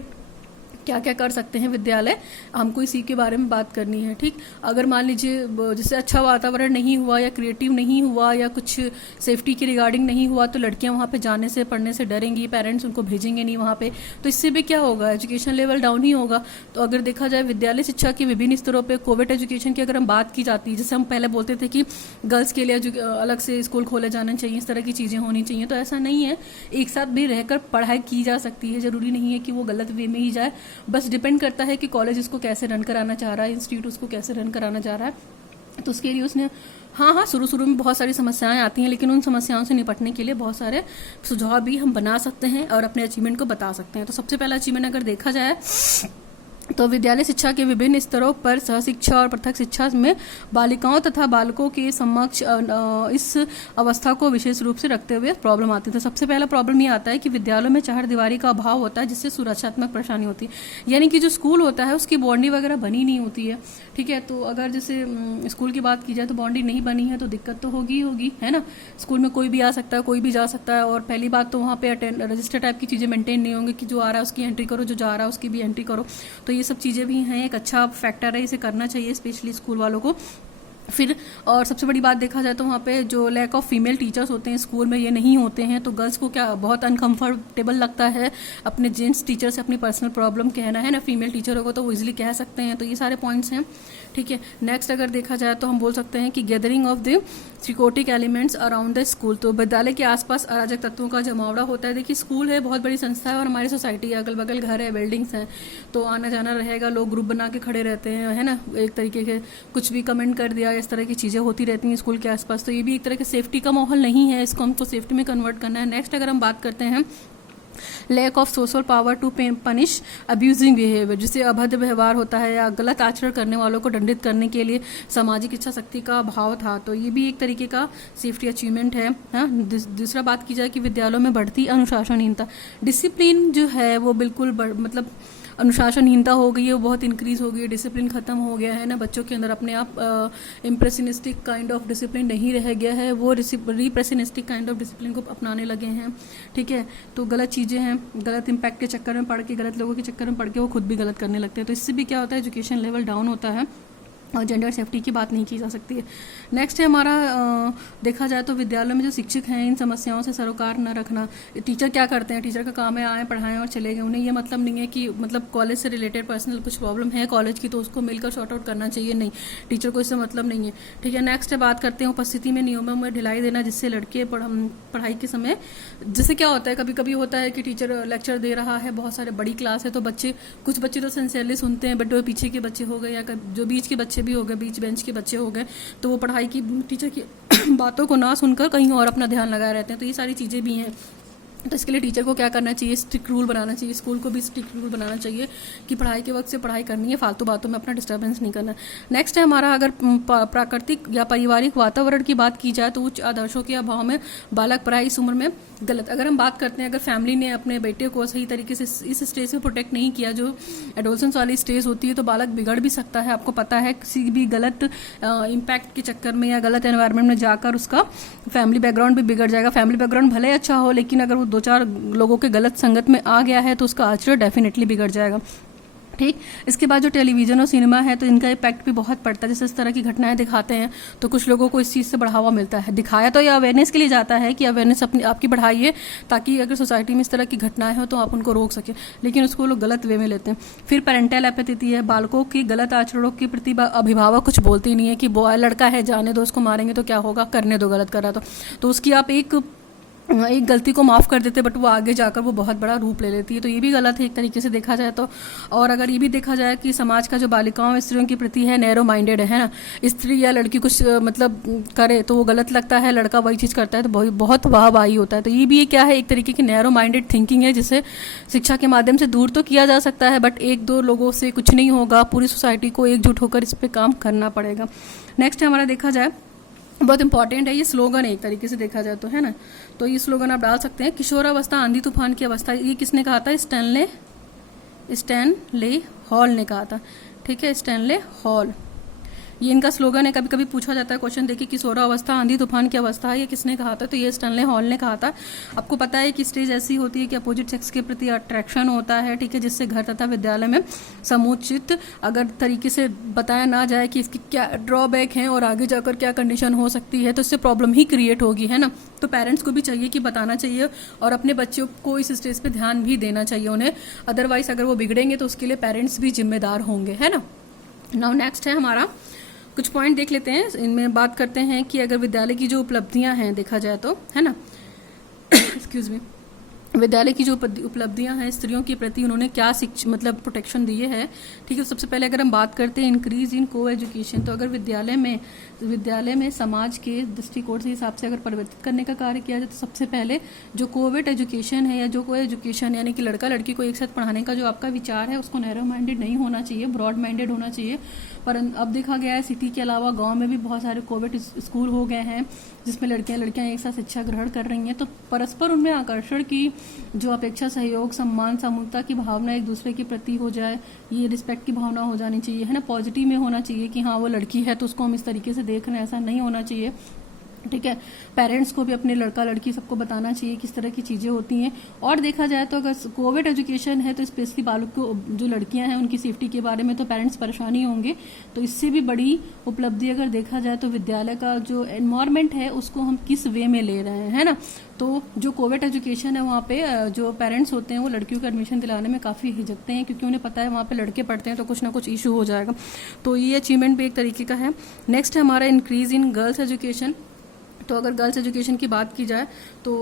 क्या क्या कर सकते हैं विद्यालय, हमको इसी के बारे में बात करनी है। ठीक, अगर मान लीजिए जैसे अच्छा वातावरण नहीं हुआ या क्रिएटिव नहीं हुआ या कुछ सेफ्टी के रिगार्डिंग नहीं हुआ तो लड़कियां वहाँ पे जाने से पढ़ने से डरेंगी, पेरेंट्स उनको भेजेंगे नहीं वहाँ पे, तो इससे भी क्या होगा, एजुकेशन लेवल डाउन ही होगा। तो अगर देखा जाए विद्यालय शिक्षा के विभिन्न स्तरों पर कोविड एजुकेशन की अगर हम बात की जाती है, जैसे हम पहले बोलते थे कि गर्ल्स के लिए अलग से स्कूल खोले जाने चाहिए, इस तरह की चीज़ें होनी चाहिए, तो ऐसा नहीं है, एक साथ भी रहकर पढ़ाई की जा सकती है। ज़रूरी नहीं है कि वो गलत वे में ही जाए, बस डिपेंड करता है कि कॉलेज उसको कैसे रन कराना चाह रहा है, इंस्टीट्यूट उसको कैसे रन कराना चाह रहा है। तो उसके लिए उसने हाँ शुरू में बहुत सारी समस्याएं आती हैं, लेकिन उन समस्याओं से निपटने के लिए बहुत सारे सुझाव भी हम बना सकते हैं और अपने अचीवमेंट को बता सकते हैं। तो सबसे पहला अचीवमेंट अगर देखा जाए तो विद्यालय शिक्षा के विभिन्न स्तरों पर सहशिक्षा और पृथक शिक्षा में बालिकाओं तथा बालकों के समक्ष इस अवस्था को विशेष रूप से रखते हुए प्रॉब्लम आती है। तो सबसे पहला प्रॉब्लम ये आता है कि विद्यालयों में चारदीवारी का अभाव होता है, जिससे सुरक्षात्मक परेशानी होती है, यानी कि जो स्कूल होता है उसकी बाउंड्री वगैरह बनी नहीं होती है। ठीक है, तो अगर जैसे स्कूल की बात की जाए तो बाउंड्री नहीं बनी है तो दिक्कत तो होगी होगी, है ना। स्कूल में कोई भी आ सकता है, कोई भी जा सकता है, और पहली बात तो वहाँ पे रजिस्टर टाइप की चीज़ें मेंटेन नहीं होंगी कि जो आ रहा है उसकी एंट्री करो, जो जा रहा है उसकी भी एंट्री करो। तो ये सब चीज़ें भी हैं, एक अच्छा फैक्टर है, इसे करना चाहिए स्पेशली स्कूल वालों को। फिर और सबसे बड़ी बात देखा जाए तो वहाँ पे जो लैक ऑफ फीमेल टीचर्स होते हैं स्कूल में, ये नहीं होते हैं, तो गर्ल्स को क्या बहुत अनकंफर्टेबल लगता है अपने जेंट्स टीचर से अपनी पर्सनल प्रॉब्लम कहना, है ना। फीमेल टीचर होगा तो वो इजीली कह सकते हैं। तो ये सारे पॉइंट्स हैं। ठीक है, नेक्स्ट अगर देखा जाए तो हम बोल सकते हैं कि gathering of the security elements around the school, तो विद्यालय के आसपास अराजक तत्वों का जमावड़ा होता है। देखिए स्कूल है, बहुत बड़ी संस्था है और हमारी सोसाइटी है, अगल बगल घर है, बिल्डिंग्स हैं, तो आना जाना रहेगा, लोग ग्रुप बना के खड़े रहते हैं, है ना, एक तरीके के कुछ भी कमेंट कर दिया, इस तरह की चीज़ें होती रहती हैं स्कूल के आसपास। तो ये भी एक तरह के सेफ्टी का माहौल नहीं है, इसको हमको सेफ्टी में कन्वर्ट करना है। नेक्स्ट अगर हम बात करते हैं lack of social power to punish abusing behaviour, जिससे अभद्र व्यवहार होता है या गलत आचरण करने वालों को दंडित करने के लिए सामाजिक इच्छा शक्ति का अभाव था। तो ये भी एक तरीके का सेफ्टी अचीवमेंट है। हाँ, दूसरा बात की जाए कि विद्यालयों में बढ़ती अनुशासनहीनता, डिसिप्लिन जो है वो बिल्कुल मतलब अनुशासनहीनता हो गई है, वो बहुत इंक्रीज हो गई है, डिसिप्लिन खत्म हो गया है ना, बच्चों के अंदर अपने आप इम्प्रेशनिस्टिक काइंड ऑफ डिसिप्लिन नहीं रह गया है, वो रिप्रेशनिस्टिक काइंड ऑफ डिसिप्लिन को अपनाने लगे हैं। ठीक है, तो गलत चीज़ें हैं, गलत इम्पैक्ट के चक्कर में पड़ के, गलत लोगों के चक्कर में पड़ के वो खुद भी गलत करने लगते हैं। तो इससे भी क्या होता है, एजुकेशन लेवल डाउन होता है और जेंडर सेफ्टी की बात नहीं की जा सकती है। नेक्स्ट है हमारा देखा जाए तो विद्यालयों में जो शिक्षक हैं इन समस्याओं से सरोकार न रखना। टीचर क्या करते हैं, टीचर का काम है आए पढ़ाएं और चले गए, उन्हें ये मतलब नहीं है कि मतलब कॉलेज से रिलेटेड पर्सनल कुछ प्रॉब्लम है कॉलेज की तो उसको मिलकर शॉर्ट आउट करना चाहिए, नहीं, टीचर को इससे मतलब नहीं है। ठीक है, नेक्स्ट है बात करते हैं उपस्थिति में नियमों में ढिलाई देना, जिससे लड़के पढ़ाई के समय, जैसे क्या होता है कभी कभी होता है कि टीचर लेक्चर दे रहा है, बहुत सारे बड़ी क्लास है, तो कुछ बच्चे तो सिंसियरली सुनते हैं, बट वो पीछे के बच्चे हो गए या जो बीच के बच्चे भी हो गए, बीच बेंच के बच्चे हो गए, तो वो पढ़ाई की टीचर की बातों को ना सुनकर कहीं और अपना ध्यान लगाए रहते हैं। तो ये सारी चीज़ें भी हैं। तो इसके लिए टीचर को क्या करना चाहिए, स्ट्रिक्ट रूल बनाना चाहिए, स्कूल को भी स्ट्रिक्ट रूल बनाना चाहिए कि पढ़ाई के वक्त से पढ़ाई करनी है, फालतू बातों में अपना डिस्टर्बेंस नहीं करना। नेक्स्ट है हमारा अगर प्राकृतिक या पारिवारिक वातावरण की बात की जाए तो उच्च आदर्शों के अभाव में बालक पढ़ाई इस उम्र में गलत। अगर हम बात करते हैं अगर फैमिली ने अपने बेटे को सही तरीके से इस स्टेज में प्रोटेक्ट नहीं किया, जो एडोलसेंस वाली स्टेज होती है, तो बालक बिगड़ भी सकता है। आपको पता है किसी भी गलत इम्पैक्ट के चक्कर में या गलत एनवायरनमेंट में जाकर उसका फैमिली बैकग्राउंड भी बिगड़ जाएगा। फैमिली बैकग्राउंड भले अच्छा हो, लेकिन अगर वो 2-4 लोगों के गलत संगत में आ गया है तो उसका आचरण डेफिनेटली बिगड़ जाएगा। ठीक, इसके बाद जो टेलीविज़न और सिनेमा है तो इनका इम्पैक्ट भी बहुत पड़ता है। जैसे इस तरह की घटनाएं दिखाते हैं तो कुछ लोगों को इस चीज़ से बढ़ावा मिलता है। दिखाया तो ये अवेयरनेस के लिए जाता है कि अवेयरनेस आपकी बढ़ाइए, ताकि अगर सोसाइटी में इस तरह की घटनाएं हो तो आप उनको रोक सकें, लेकिन उसको लोग गलत वे में लेते हैं। फिर पेरेंटल एपैथी है, बालकों की गलत आचरणों के प्रति अभिभावक कुछ बोलते ही नहीं है कि बॉय लड़का है, जाने दो, उसको मारेंगे तो क्या होगा, करने दो, गलत कर रहा तो उसकी आप एक गलती को माफ़ कर देते, बट वो आगे जाकर वो बहुत बड़ा रूप ले लेती है। तो ये भी गलत है एक तरीके से देखा जाए तो। और अगर ये भी देखा जाए कि समाज का जो बालिकाओं स्त्रियों के प्रति है नैरो माइंडेड है ना, स्त्री या लड़की कुछ मतलब करे तो वो गलत लगता है, लड़का वही चीज़ करता है तो बहुत वाहवाही होता है। तो ये भी क्या है, एक तरीके की नैरो माइंडेड थिंकिंग है, जिसे शिक्षा के माध्यम से दूर तो किया जा सकता है, बट 1-2 लोगों से कुछ नहीं होगा, पूरी सोसाइटी को एकजुट होकर इस पर काम करना पड़ेगा। नेक्स्ट हमारा देखा जाए बहुत इंपॉर्टेंट है, ये स्लोगन है एक तरीके से देखा जाए तो, है ना। तो ये स्लोगन आप डाल सकते हैं, किशोरावस्था आंधी तूफान की अवस्था, ये किसने कहा था, स्टैनले हॉल ने कहा था। ठीक है, स्टैनले हॉल, ये इनका स्लोगन है। कभी कभी पूछा जाता है क्वेश्चन, देखिए किशोरा अवस्था आंधी तूफान की अवस्था है, ये किसने कहा था? तो ये स्टैनले हॉल ने कहा था। आपको पता है कि स्टेज ऐसी होती है कि अपोजिट सेक्स के प्रति अट्रैक्शन होता है, ठीक है, जिससे घर तथा विद्यालय में समुचित अगर तरीके से बताया ना जाए कि इसकी क्या ड्रॉबैक है और आगे जाकर क्या कंडीशन हो सकती है, तो इससे प्रॉब्लम ही क्रिएट होगी, है ना। तो पेरेंट्स को भी चाहिए कि बताना चाहिए और अपने बच्चों को इस स्टेज पे ध्यान भी देना चाहिए उन्हें। अदरवाइज अगर वो बिगड़ेंगे तो उसके लिए पेरेंट्स भी जिम्मेदार होंगे, है ना। नाउ नेक्स्ट है हमारा, कुछ पॉइंट देख लेते हैं। इनमें बात करते हैं कि अगर विद्यालय की जो उपलब्धियां हैं देखा जाए तो, है ना, एक्सक्यूज मी, विद्यालय की जो उपलब्धियां हैं स्त्रियों के प्रति उन्होंने क्या मतलब प्रोटेक्शन दिए है, ठीक है। सबसे पहले अगर हम बात करते हैं इंक्रीज इन को एजुकेशन, तो अगर विद्यालय में समाज के दृष्टिकोण से हिसाब से अगर परिवर्तित करने का कार्य किया जाए तो सबसे पहले जो कोविड एजुकेशन है या जो को एजुकेशन यानी कि लड़का लड़की को एक साथ पढ़ाने का जो आपका विचार है उसको नैरो माइंडेड नहीं होना चाहिए, ब्रॉड माइंडेड होना चाहिए। पर अब देखा गया है सिटी के अलावा गांव में भी बहुत सारे कोविड स्कूल हो गए हैं जिसमें लड़कियां एक साथ शिक्षा ग्रहण कर रही हैं। तो परस्पर उनमें आकर्षण की जो अपेक्षा, सहयोग, सम्मान, सामूहिकता की भावना एक दूसरे के प्रति हो जाए, ये रिस्पेक्ट की भावना हो जानी चाहिए, है ना। पॉजिटिव में होना चाहिए कि हाँ वो लड़की है तो उसको हम इस तरीके से देख रहे हैं, ऐसा नहीं होना चाहिए, ठीक है। पेरेंट्स को भी अपने लड़का लड़की सबको बताना चाहिए किस तरह की चीज़ें होती हैं। और देखा जाए तो अगर कोविड एजुकेशन है तो स्पेशली बालक को जो लड़कियां हैं उनकी सेफ्टी के बारे में तो पेरेंट्स परेशानी होंगे। तो इससे भी बड़ी उपलब्धि अगर देखा जाए तो विद्यालय का जो एनवायरमेंट है उसको हम किस वे में ले रहे हैं, है ना। तो जो कोविड एजुकेशन है वहाँ पे जो पेरेंट्स होते हैं वो लड़कियों को एडमिशन दिलाने में काफ़ी हिचकते हैं क्योंकि उन्हें पता है वहाँ पे लड़के पढ़ते हैं तो कुछ ना कुछ इशू हो जाएगा। तो ये अचीवमेंट भी एक तरीके का है। नेक्स्ट है हमारा इंक्रीज इन गर्ल्स एजुकेशन। तो अगर गर्ल्स एजुकेशन की बात की जाए तो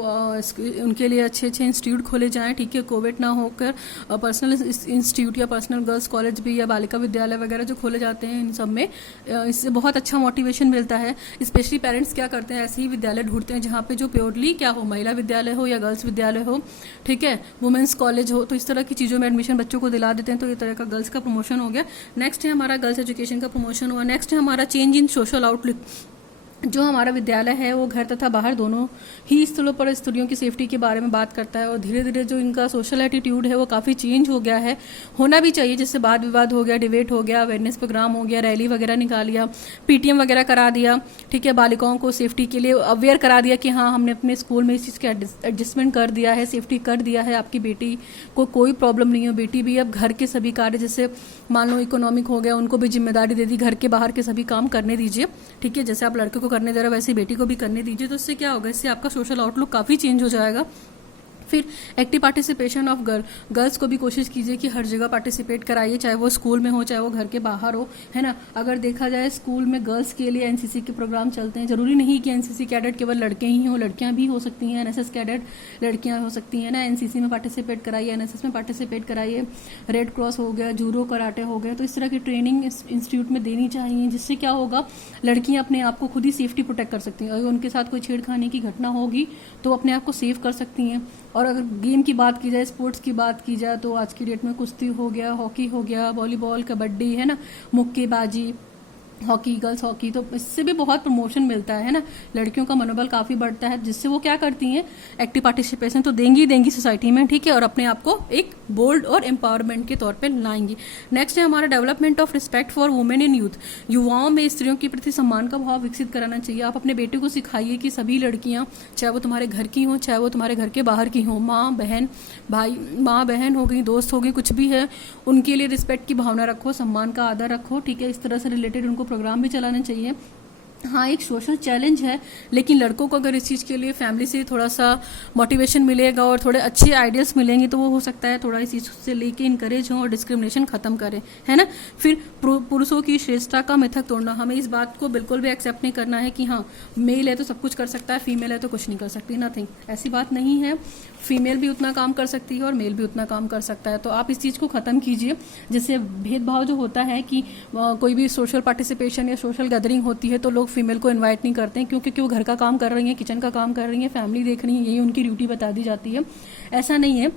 उनके लिए अच्छे अच्छे इंस्टीट्यूट खोले जाएं, ठीक है। कोविड ना होकर पर्सनल इंस्टीट्यूट या पर्सनल गर्ल्स कॉलेज भी या बालिका विद्यालय वगैरह जो खोले जाते हैं इन सब में इससे बहुत अच्छा मोटिवेशन मिलता है। स्पेशली पेरेंट्स क्या करते हैं, ऐसे ही विद्यालय ढूंढते हैं जहाँ पे जो प्योरली क्या हो, महिला विद्यालय हो या गर्ल्स विद्यालय हो, ठीक है, वुमेन्स कॉलेज हो, तो इस तरह की चीज़ों में एडमिशन बच्चों को दिला देते हैं। तो ये तरह का गर्ल्स का प्रमोशन हो गया। नेक्स्ट है हमारा गर्ल्स एजुकेशन का प्रमोशन हुआ। नेक्स्ट है हमारा चेंज इन सोशल आउटलुक। जो हमारा विद्यालय है वो घर तथा बाहर दोनों ही स्थलों पर स्त्रियों की सेफ्टी के बारे में बात करता है और धीरे धीरे जो इनका सोशल एटीट्यूड है वो काफ़ी चेंज हो गया है, होना भी चाहिए। जिससे वाद विवाद हो गया, डिबेट हो गया, अवेयरनेस प्रोग्राम हो गया, रैली वगैरह निकालिया, पीटीएम वगैरह करा दिया, ठीक है। बालिकाओं को सेफ्टी के लिए अवेयर करा दिया कि हाँ हमने अपने स्कूल में इस चीज़ का एडजस्टमेंट कर दिया है, सेफ्टी कर दिया है, आपकी बेटी को कोई प्रॉब्लम नहीं हो। बेटी भी अब घर के सभी कार्य, जैसे मान लो इकोनॉमिक हो गया, उनको भी जिम्मेदारी दे दी, घर के बाहर के सभी काम करने दीजिए, ठीक है। जैसे आप लड़के को करने दे रहे हो वैसे बेटी को भी करने दीजिए। तो इससे क्या होगा, इससे आपका सोशल आउटलुक काफ़ी चेंज हो जाएगा। फिर एक्टिव पार्टिसिपेशन ऑफ गर्ल्स को भी कोशिश कीजिए कि हर जगह पार्टिसिपेट कराइए, चाहे वो स्कूल में हो चाहे वो घर के बाहर हो, है ना। अगर देखा जाए स्कूल में गर्ल्स के लिए एनसीसी के प्रोग्राम चलते हैं, जरूरी नहीं कि एनसीसी कैडेट केवल लड़के ही हों, लड़कियां भी हो सकती हैं, एनएसएस कैडेट लड़कियां हो सकती हैं ना। एनसीसी में पार्टिसिपेट कराइए, एनएसएस में पार्टिसिपेट कराइए, रेड क्रॉस हो गया, जूडो कराटे हो गया, तो इस तरह की ट्रेनिंग इंस्टीट्यूट में देनी चाहिए। जिससे क्या होगा, लड़कियां अपने आप को खुद ही सेफ्टी प्रोटेक्ट कर सकती हैं। अगर उनके साथ कोई छेड़खानी की घटना होगी तो अपने आप को सेफ कर सकती हैं। और अगर गेम की बात की जाए, स्पोर्ट्स की बात की जाए, तो आज की डेट में कुश्ती हो गया, हॉकी हो गया, वॉलीबॉल, कबड्डी, है ना, मुक्केबाजी, हॉकी, गर्ल्स हॉकी, तो इससे भी बहुत प्रमोशन मिलता है ना। लड़कियों का मनोबल काफ़ी बढ़ता है जिससे वो क्या करती हैं, एक्टिव पार्टिसिपेशन तो देंगी सोसाइटी में, ठीक है, और अपने आप को एक बोल्ड और एम्पावरमेंट के तौर पे लाएंगी। नेक्स्ट है हमारा development of respect for women in youth. युवाओं में स्त्रियों के प्रति सम्मान का भाव विकसित कराना चाहिए। आप अपने बेटे को सिखाइए कि सभी लड़कियां, चाहे वो तुम्हारे घर की हों चाहे वो तुम्हारे घर के बाहर की हों, माँ बहन हो गई, दोस्त हो गई, कुछ भी है, उनके लिए रिस्पेक्ट की भावना रखो, सम्मान का आदर रखो, ठीक है। इस तरह से रिलेटेड उनको प्रोग्राम भी चलाना चाहिए। हाँ, एक सोशल चैलेंज है, लेकिन लड़कों को अगर इस चीज़ के लिए फैमिली से थोड़ा सा मोटिवेशन मिलेगा और थोड़े अच्छे आइडियल्स मिलेंगे तो वो हो सकता है थोड़ा इस चीज़ से लेके इनकरेज हों और डिस्क्रिमिनेशन खत्म करें, है ना। फिर पुरुषों की श्रेष्ठता का मिथक तोड़ना, हमें इस बात को बिल्कुल भी एक्सेप्ट नहीं करना है कि हाँ मेल है तो सब कुछ कर सकता है, फीमेल है तो कुछ नहीं कर सकती, नथिंग, ऐसी बात नहीं है। फीमेल भी उतना काम कर सकती है और मेल भी उतना काम कर सकता है। तो आप इस चीज़ को ख़त्म कीजिए। जिससे भेदभाव जो होता है कि कोई भी सोशल पार्टिसिपेशन या सोशल गैदरिंग होती है तो लोग फीमेल को इनवाइट नहीं करते हैं क्योंकि वो घर का काम कर रही हैं, किचन का काम कर रही हैं, फैमिली देख रही हैं, यही उनकी ड्यूटी बता दी जाती है। ऐसा नहीं है,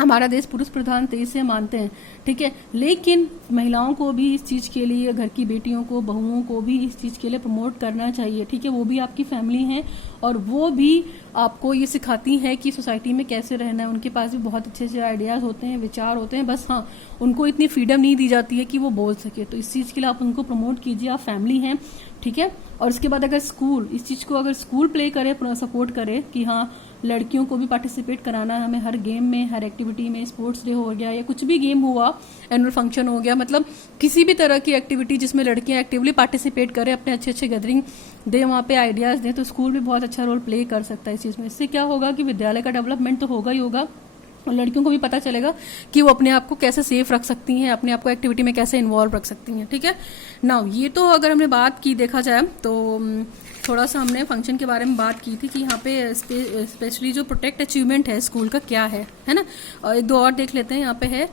हमारा देश पुरुष प्रधान देश है मानते हैं, ठीक है, लेकिन महिलाओं को भी इस चीज के लिए, घर की बेटियों को, बहुओं को भी इस चीज के लिए प्रमोट करना चाहिए, ठीक है। वो भी आपकी फैमिली हैं और वो भी आपको ये सिखाती हैं कि सोसाइटी में कैसे रहना है। उनके पास भी बहुत अच्छे अच्छे आइडियाज होते हैं, विचार होते हैं, बस हाँ उनको इतनी फ्रीडम नहीं दी जाती है कि वो बोल सके। तो इस चीज के लिए आप उनको प्रमोट कीजिए, आप फैमिली हैं, ठीक है। और उसके बाद अगर स्कूल इस चीज को, अगर स्कूल प्ले करे, सपोर्ट करे कि हाँ लड़कियों को भी पार्टिसिपेट कराना है हमें हर गेम में, हर एक्टिविटी में, स्पोर्ट्स डे हो गया या कुछ भी गेम हुआ, एनुअल फंक्शन हो गया, मतलब किसी भी तरह की एक्टिविटी जिसमें लड़कियां एक्टिवली पार्टिसिपेट करें, अपने अच्छे अच्छे गैदरिंग दे, वहाँ पे आइडियाज दें, तो स्कूल भी बहुत अच्छा रोल प्ले कर सकता है इस चीज में। इससे क्या होगा कि विद्यालय का डेवलपमेंट तो होगा ही होगा और लड़कियों को भी पता चलेगा कि वो अपने आप को कैसे सेफ रख सकती हैं, अपने आप को एक्टिविटी में कैसे इन्वॉल्व रख सकती हैं, ठीक है। नाउ ये तो अगर हमने बात की, देखा जाए तो थोड़ा सा हमने फंक्शन के बारे में बात की थी कि यहाँ पे स्पेशली जो प्रोटेक्ट अचीवमेंट है स्कूल का क्या है ना। और एक दो और देख लेते हैं। यहाँ पे है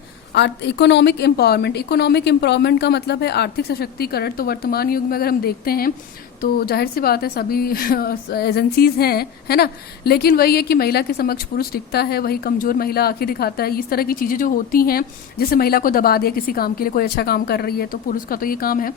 इकोनॉमिक एम्पावरमेंट। इकोनॉमिक एम्पावरमेंट का मतलब है आर्थिक सशक्तिकरण। तो वर्तमान युग में अगर हम देखते हैं तो जाहिर सी बात है सभी एजेंसीज हैं, है ना, लेकिन वही है कि महिला के समक्ष पुरुष टिकता है, वही कमजोर महिला आंखें दिखाता है। इस तरह की चीजें जो होती हैं, जैसे महिला को दबा दिया किसी काम के लिए, कोई अच्छा काम कर रही है तो पुरुष का तो ये काम है,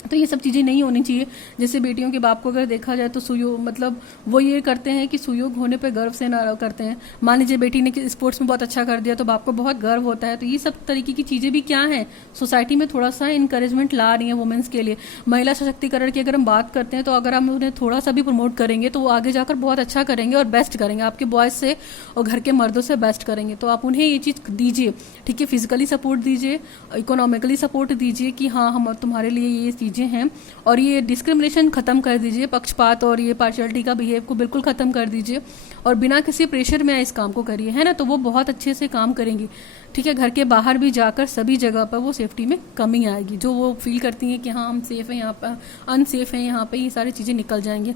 तो ये सब चीजें नहीं होनी चाहिए। जैसे बेटियों के बाप को अगर देखा जाए तो सुयोग, मतलब वो ये करते हैं कि सुयोग होने पे गर्व से ना करते हैं। मान लीजिए बेटी ने स्पोर्ट्स में बहुत अच्छा कर दिया तो बाप को बहुत गर्व होता है। तो ये सब तरीके की चीजें भी क्या है, सोसाइटी में थोड़ा सा इंकरेजमेंट ला रही है वुमेन्स के लिए। महिला सशक्तिकरण की अगर हम बात करते हैं तो अगर हम उन्हें थोड़ा सा भी प्रमोट करेंगे तो वो आगे जाकर बहुत अच्छा करेंगे और बेस्ट करेंगे, आपके बॉयज से और घर के मर्दों से बेस्ट करेंगे। तो आप उन्हें ये चीज दीजिए, ठीक है, फिजिकली सपोर्ट दीजिए, इकोनॉमिकली सपोर्ट दीजिए कि हाँ हम तुम्हारे लिए ये चीजें हैं। और ये डिस्क्रिमिनेशन खत्म कर दीजिए, पक्षपात और ये पार्शियलिटी का बिहेव को बिल्कुल खत्म कर दीजिए और बिना किसी प्रेशर में इस काम को करिए, है ना। तो वो बहुत अच्छे से काम करेंगी, ठीक है। घर के बाहर भी जाकर सभी जगह पर वो सेफ्टी में कमी आएगी। जो वो फील करती हैं कि हाँ हम सेफ हैं यहाँ पर, अनसेफ हैं यहाँ पे, ये सारी चीजें निकल जाएंगी।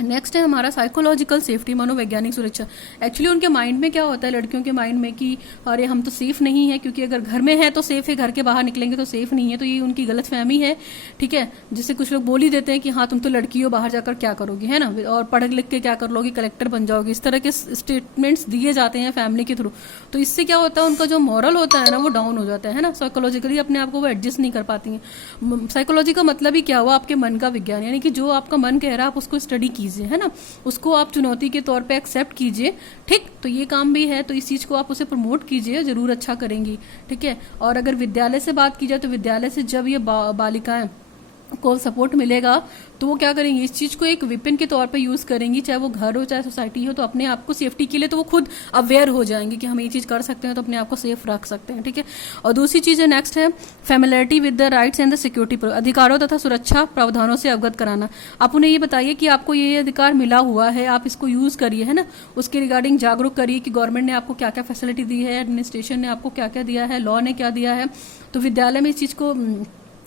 नेक्स्ट है हमारा साइकोलॉजिकल सेफ्टी, मनोवैज्ञानिक सुरक्षा। एक्चुअली उनके माइंड में क्या होता है, लड़कियों के माइंड में कि अरे हम तो सेफ नहीं है, क्योंकि अगर घर में है तो सेफ है, घर के बाहर निकलेंगे तो सेफ नहीं है। तो ये उनकी गलत फहमी है, ठीक है। जिससे कुछ लोग बोल ही देते हैं कि हाँ तुम तो लड़की हो, बाहर जाकर क्या करोगी, है ना, और पढ़ लिख के क्या कर लोगी, कलेक्टर बन जाओगी। इस तरह के स्टेटमेंट्स दिए जाते हैं फैमिली के थ्रू। तो इससे क्या होता है, उनका जो मॉरल होता है ना वो डाउन हो जाता है ना। साइकोलॉजिकली अपने आप को वो एडजस्ट नहीं कर पाती हैं। साइकोलॉजी का मतलब ही क्या हुआ, आपके मन का विज्ञान, यानी कि जो आपका मन कह रहा है आप उसको स्टडी कीजिए, है ना, उसको आप चुनौती के तौर पे एक्सेप्ट कीजिए, ठीक। तो ये काम भी है, तो इस चीज को आप उसे प्रमोट कीजिए, जरूर अच्छा करेंगी, ठीक है। और अगर विद्यालय से बात की जाए तो विद्यालय से जब ये बालिकाएं को सपोर्ट मिलेगा तो वो क्या करेंगी, इस चीज को एक वेपन के तौर पे यूज करेंगी, चाहे वो घर हो चाहे सोसाइटी हो। तो अपने आप को सेफ्टी के लिए तो वो खुद अवेयर हो जाएंगे कि हम ये चीज कर सकते हैं, तो अपने आप को सेफ रख सकते हैं, ठीक है। और दूसरी चीज है, नेक्स्ट है familiarity with the rights and the security, अधिकारों तथा सुरक्षा प्रावधानों से अवगत कराना। आप उन्हें ये बताइए कि आपको ये अधिकार मिला हुआ है, आप इसको यूज करिए, है ना। उसके रिगार्डिंग जागरूक करिए कि गवर्नमेंट ने आपको क्या क्या फैसिलिटी दी है, एडमिनिस्ट्रेशन ने आपको क्या क्या दिया है, लॉ ने क्या दिया है। तो विद्यालय में इस चीज को,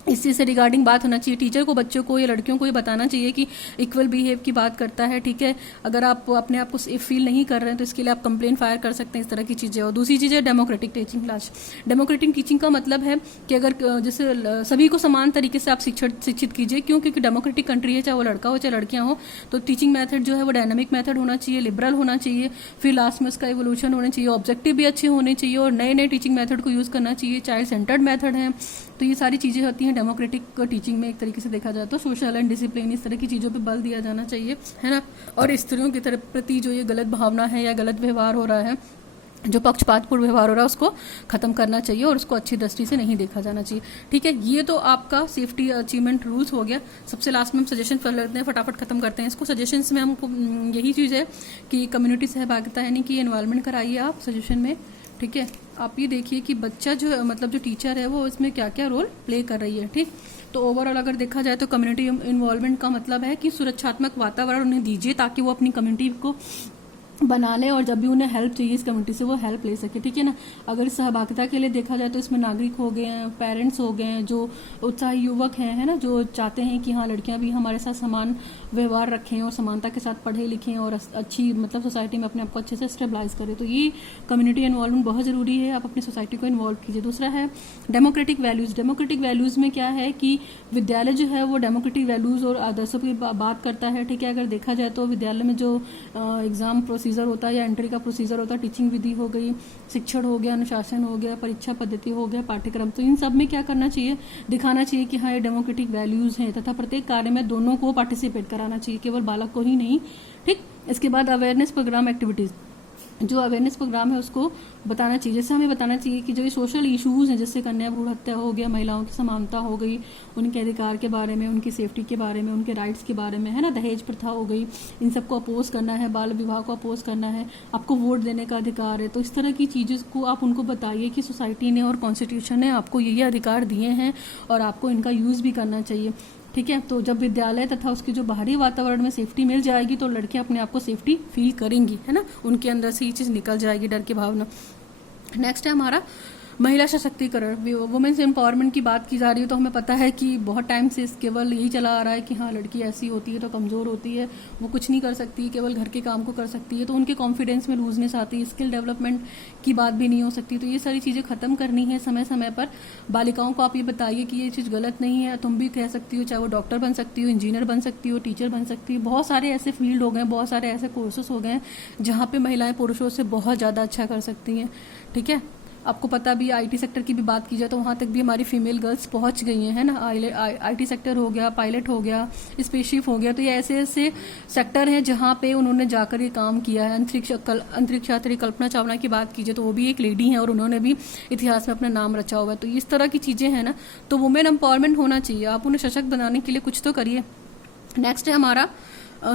इस चीज से रिगार्डिंग बात होना चाहिए। टीचर को बच्चों को या लड़कियों को ये बताना चाहिए कि इक्वल बिहेव की बात करता है, ठीक है। अगर आप अपने आप को सेफ फील नहीं कर रहे हैं तो इसके लिए आप कंप्लेन फायर कर सकते हैं, इस तरह की चीजें। और दूसरी चीज है democratic teaching class. Democratic teaching का मतलब है कि अगर जैसे सभी को समान तरीके से आप शिक्षित कीजिए, क्यों, क्योंकि डेमोक्रेटिक कंट्री है, चाहे वो लड़का हो चाहे लड़कियां हो। तो टीचिंग मेथड जो है वो डायनामिक मेथड होना चाहिए, लिबरल होना चाहिए, फिर लास्ट में उसका एवोल्यूशन होना चाहिए, ऑब्जेक्टिव भी अच्छे होने चाहिए और नए नए टीचिंग मेथड को यूज करना चाहिए, चाइल्ड सेंटर्ड मेथड है। तो ये सारी चीजें होती हैं डेमोक्रेटिक टीचिंग में। एक तरीके से देखा जाए तो सोशल एंड डिसिप्लिन, इस तरह की चीजों पे बल दिया जाना चाहिए, है ना। और स्त्रियों की तरफ प्रति जो ये गलत भावना है या गलत व्यवहार हो रहा है, जो पक्षपातपूर्ण व्यवहार हो रहा है, उसको खत्म करना चाहिए और उसको अच्छी दृष्टि से नहीं देखा जाना चाहिए, ठीक है। ये तो आपका सेफ्टी अचीवमेंट रूल्स हो गया। सबसे लास्ट में हम सजेशन कर लेते हैं, फटाफट खत्म करते हैं इसको। सजेशंस में हमको यही चीज है कि कम्युनिटी सहभागिता, यानी कि एनवायरमेंट कराइए आप सजेशन में, ठीक है। आप ये देखिए कि बच्चा जो, मतलब जो टीचर है वो इसमें क्या क्या रोल प्ले कर रही है, ठीक। तो ओवरऑल अगर देखा जाए तो कम्युनिटी इन्वॉल्वमेंट का मतलब है कि सुरक्षात्मक वातावरण उन्हें दीजिए ताकि वो अपनी कम्युनिटी को बना ले और जब भी उन्हें हेल्प चाहिए इस कम्युनिटी से वो हेल्प ले सके, ठीक है ना। अगर सहभागिता के लिए देखा जाए तो इसमें नागरिक हो गए हैं, पेरेंट्स हो गए हैं, जो उत्साही युवक हैं, है ना, जो चाहते हैं कि हाँ लड़कियां भी हमारे साथ समान व्यवहार रखें और समानता के साथ पढ़े लिखें और अच्छी, मतलब सोसाइटी में अपने आप को अच्छे से स्टेबलाइज करें। तो ये कम्युनिटी इन्वॉल्वमेंट बहुत जरूरी है, आप अपनी सोसाइटी को इन्वॉल्व कीजिए। दूसरा है डेमोक्रेटिक वैल्यूज। डेमोक्रेटिक वैल्यूज में क्या है कि विद्यालय जो है वो डेमोक्रेटिक वैल्यूज और आदर्शों की बात करता है, ठीक है। अगर देखा जाए तो विद्यालय में जो एग्जाम प्रोसीजर होता है या एंट्री का प्रोसीजर होता है, टीचिंग विधि हो गई, शिक्षण हो गया, अनुशासन हो गया, परीक्षा पद्धति हो गया, पाठ्यक्रम, तो इन सब में क्या करना चाहिए, दिखाना चाहिए कि हाँ ये डेमोक्रेटिक वैल्यूज हैं, तथा प्रत्येक कार्य में दोनों को पार्टिसिपेट कराना चाहिए, केवल बालक को ही नहीं। ठीक, इसके बाद अवेयरनेस प्रोग्राम एक्टिविटीज, जो अवेयरनेस प्रोग्राम है उसको बताना चाहिए। जैसे हमें बताना चाहिए कि जो ये सोशल इश्यूज हैं, जैसे कन्या भ्रूण हत्या हो गया, महिलाओं की समानता हो गई, उनके अधिकार के बारे में, उनकी सेफ्टी के बारे में, उनके राइट्स के बारे में, है ना, दहेज प्रथा हो गई, इन सबको अपोज करना है, बाल विवाह को अपोज करना है, आपको वोट देने का अधिकार है। तो इस तरह की चीज़ों को आप उनको बताइए कि सोसाइटी ने और कॉन्स्टिट्यूशन ने आपको ये अधिकार दिए हैं और आपको इनका यूज़ भी करना चाहिए। ठीक है, तो जब विद्यालय तथा उसके जो बाहरी वातावरण में सेफ्टी मिल जाएगी तो लड़कियां अपने आप को सेफ्टी फील करेंगी, है ना, उनके अंदर से ये चीज़ निकल जाएगी, डर की भावना। नेक्स्ट है हमारा महिला सशक्तिकरण, वुमेन्स एम्पावरमेंट की बात की जा रही है। तो हमें पता है कि बहुत टाइम से केवल यही चला आ रहा है कि हाँ लड़की ऐसी होती है तो कमज़ोर होती है, वो कुछ नहीं कर सकती, केवल घर के काम को कर सकती है, तो उनके कॉन्फिडेंस में लूजनेस आती है, स्किल डेवलपमेंट की बात भी नहीं हो सकती। तो ये सारी चीज़ें ख़त्म करनी है समय समय पर। बालिकाओं को आप ये बताइए कि ये चीज़ गलत नहीं है, तुम भी कह सकती हो, चाहे वो डॉक्टर बन सकती हो, इंजीनियर बन सकती हो, टीचर बन सकती हो। बहुत सारे ऐसे फील्ड हो गए, बहुत सारे ऐसे कोर्सेस हो गए जहाँ पे महिलाएं पुरुषों से बहुत ज़्यादा अच्छा कर सकती हैं। ठीक है, आपको पता भी, आईटी सेक्टर की भी बात की जाए तो वहाँ तक भी हमारी फीमेल गर्ल्स पहुँच गई हैं, है ना। आईटी सेक्टर हो गया, पायलट हो गया, स्पेसशिप हो गया, तो ये ऐसे ऐसे सेक्टर हैं जहाँ पे उन्होंने जाकर ये काम किया है। अंतरिक्ष यात्री कल्पना चावला की बात कीजिए तो वो भी एक लेडी हैं और उन्होंने भी इतिहास में अपना नाम रचा हुआ है। तो इस तरह की चीज़ें हैं ना, तो वुमेन एम्पावरमेंट होना चाहिए, आप उन्हें सशक्त बनाने के लिए कुछ तो करिए। नेक्स्ट है हमारा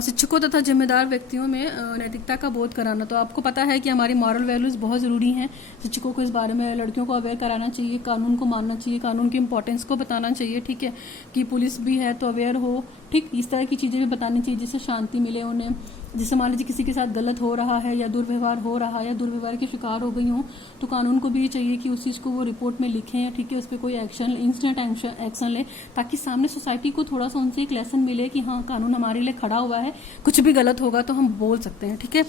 शिक्षकों तथा जिम्मेदार व्यक्तियों में नैतिकता का बोध कराना। तो आपको पता है कि हमारी मॉरल वैल्यूज बहुत ज़रूरी हैं, शिक्षकों को इस बारे में, लड़कियों को अवेयर कराना चाहिए, कानून को मानना चाहिए, कानून की इंपॉर्टेंस को बताना चाहिए। ठीक है, कि पुलिस भी है तो अवेयर हो, ठीक, इस तरह की चीज़ें भी बतानी चाहिए जिससे शांति मिले उन्हें। जैसे मान लीजिए किसी के साथ गलत हो रहा है या दुर्व्यवहार हो रहा है या दुर्व्यवहार के शिकार हो गई हो, तो कानून को भी ये चाहिए कि उस चीज़ को वो रिपोर्ट में लिखें, ठीक है, उस पर कोई एक्शन, इंस्टेंट एक्शन ले, ताकि सामने सोसाइटी को थोड़ा सा उनसे एक लेसन मिले कि हाँ कानून हमारे लिए खड़ा हुआ है, कुछ भी गलत होगा तो हम बोल सकते हैं। ठीक है,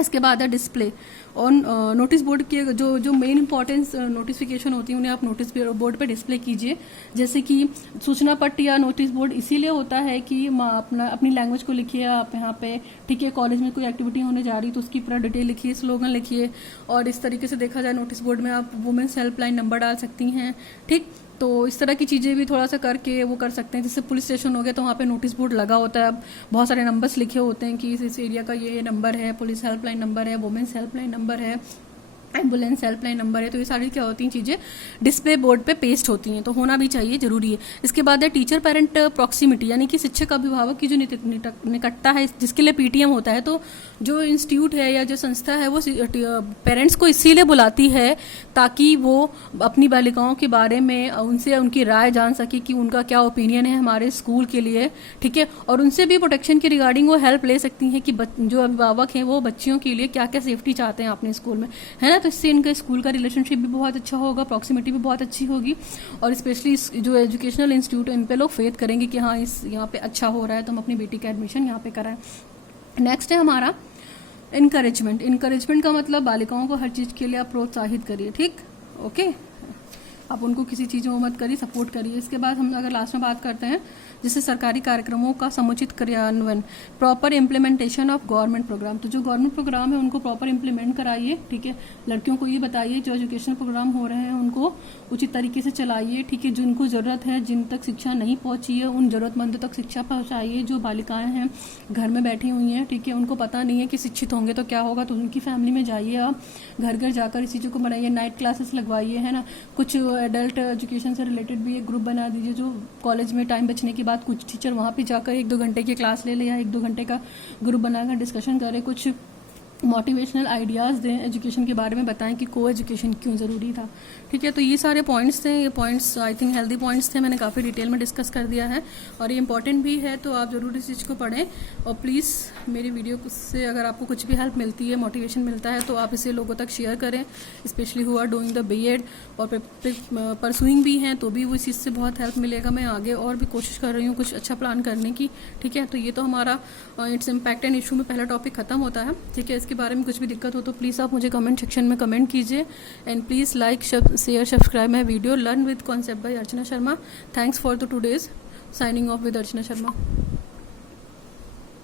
इसके बाद है डिस्प्ले ऑन नोटिस बोर्ड के जो मेन इंपॉर्टेंस नोटिफिकेशन होती है उन्हें आप नोटिस बोर्ड पे डिस्प्ले कीजिए। जैसे कि सूचना पट्ट या नोटिस बोर्ड इसीलिए होता है कि अपनी लैंग्वेज को लिखिए आप यहाँ पे, ठीक है, कॉलेज में कोई एक्टिविटी होने जा रही तो उसकी पूरा डिटेल लिखिए, स्लोगन लिखिए, और इस तरीके से देखा जाए नोटिस बोर्ड में आप वुमेन्स हेल्पलाइन नंबर डाल सकती हैं। ठीक, तो इस तरह की चीज़ें भी थोड़ा सा करके वो कर सकते हैं। जैसे पुलिस स्टेशन हो गया तो वहाँ पे नोटिस बोर्ड लगा होता है, अब बहुत सारे नंबर्स लिखे होते हैं कि इस एरिया का ये नंबर है, पुलिस हेल्पलाइन नंबर है, वुमेन्स हेल्पलाइन नंबर है, एम्बुलेंस हेल्पलाइन नंबर है। तो ये सारी क्या होती हैं चीज़ें डिस्प्ले बोर्ड पे पेस्ट होती हैं, तो होना भी चाहिए, जरूरी है। इसके बाद है टीचर पेरेंट प्रॉक्सिमिटी, यानी कि शिक्षक अभिभावक की जो निकटता है, जिसके लिए पीटीएम होता है। तो जो इंस्टीट्यूट है या जो संस्था है वो पेरेंट्स को इसीलिए बुलाती है ताकि वो अपनी बालिकाओं के बारे में उनसे उनकी राय जान सके कि उनका क्या ओपिनियन है हमारे स्कूल के लिए। ठीक है, और उनसे भी प्रोटेक्शन के रिगार्डिंग वो हेल्प ले सकती हैं कि जो अभिभावक हैं वो बच्चियों के लिए क्या क्या सेफ्टी चाहते हैं अपने स्कूल में, है ना। तो इससे इनका स्कूल का रिलेशनशिप भी बहुत अच्छा होगा, प्रॉक्सिमिटी भी बहुत अच्छी होगी, और स्पेशली जो एजुकेशनल इंस्टीट्यूट है इन पे लोग फेथ करेंगे कि हाँ इस यहाँ पे अच्छा हो रहा है तो हम अपनी बेटी का एडमिशन यहाँ पे कराएं। नेक्स्ट है हमारा इनकरेजमेंट का मतलब बालिकाओं को हर चीज़ के लिए आप प्रोत्साहित करिए। ठीक, ओके, आप उनको किसी चीज़ में मत करिए, सपोर्ट करिए। इसके बाद हम अगर लास्ट में बात करते हैं जैसे सरकारी कार्यक्रमों का समुचित क्रियान्वयन, proper implementation of government program. तो जो गवर्नमेंट प्रोग्राम है उनको प्रॉपर इम्प्लीमेंट कराइए। ठीक है, लड़कियों को ये बताइए जो एजुकेशनल प्रोग्राम हो रहे हैं उनको उचित तरीके से चलाइए। ठीक है, जिनको ज़रूरत है, जिन तक शिक्षा नहीं पहुंची है उन ज़रूरतमंदों तक शिक्षा पहुंचाइए। जो बालिकाएं हैं घर में बैठी हुई हैं, ठीक है, उनको पता नहीं है कि शिक्षित होंगे तो क्या होगा, तो उनकी फैमिली में जाइए, आप घर घर जाकर इस चीज़ों को बनाइए, नाइट क्लासेस लगवाइए, है ना। कुछ एडल्ट एजुकेशन से रिलेटेड भी एक ग्रुप बना दीजिए, जो कॉलेज में टाइम बचने के बाद कुछ टीचर वहाँ पे जाकर 1-2 घंटे की क्लास ले ले या 1-2 घंटे का ग्रुप बनाकर डिस्कशन करें, कुछ मोटिवेशनल आइडियाज़ दें, एजुकेशन के बारे में बताएं कि को एजुकेशन क्यों ज़रूरी था। ठीक है, तो ये सारे पॉइंट्स थे, ये points I think healthy points थे, मैंने काफ़ी डिटेल में डिस्कस कर दिया है और ये इंपॉर्टेंट भी है, तो आप ज़रूर इस चीज़ को पढ़ें। और प्लीज़ मेरी वीडियो से अगर आपको कुछ भी हेल्प मिलती है, मोटिवेशन मिलता है, तो आप इसे लोगों तक शेयर करें, specially who are doing the BEd और परसुइंग भी हैं तो भी वो इस चीज़ से बहुत हेल्प मिलेगा। मैं आगे और भी कोशिश कर रही हूँ कुछ अच्छा प्लान करने की। ठीक है, तो ये तो हमारा इट्स इम्पैक्ट एंड इशू में पहला टॉपिक खत्म होता है। ठीक है, इसके बारे में कुछ भी दिक्कत हो तो प्लीज़ आप मुझे कमेंट सेक्शन में कमेंट कीजिए and please like share subscribe my video learn with concept bye Archana Sharma. Thanks for the today's, signing off with Archana Sharma.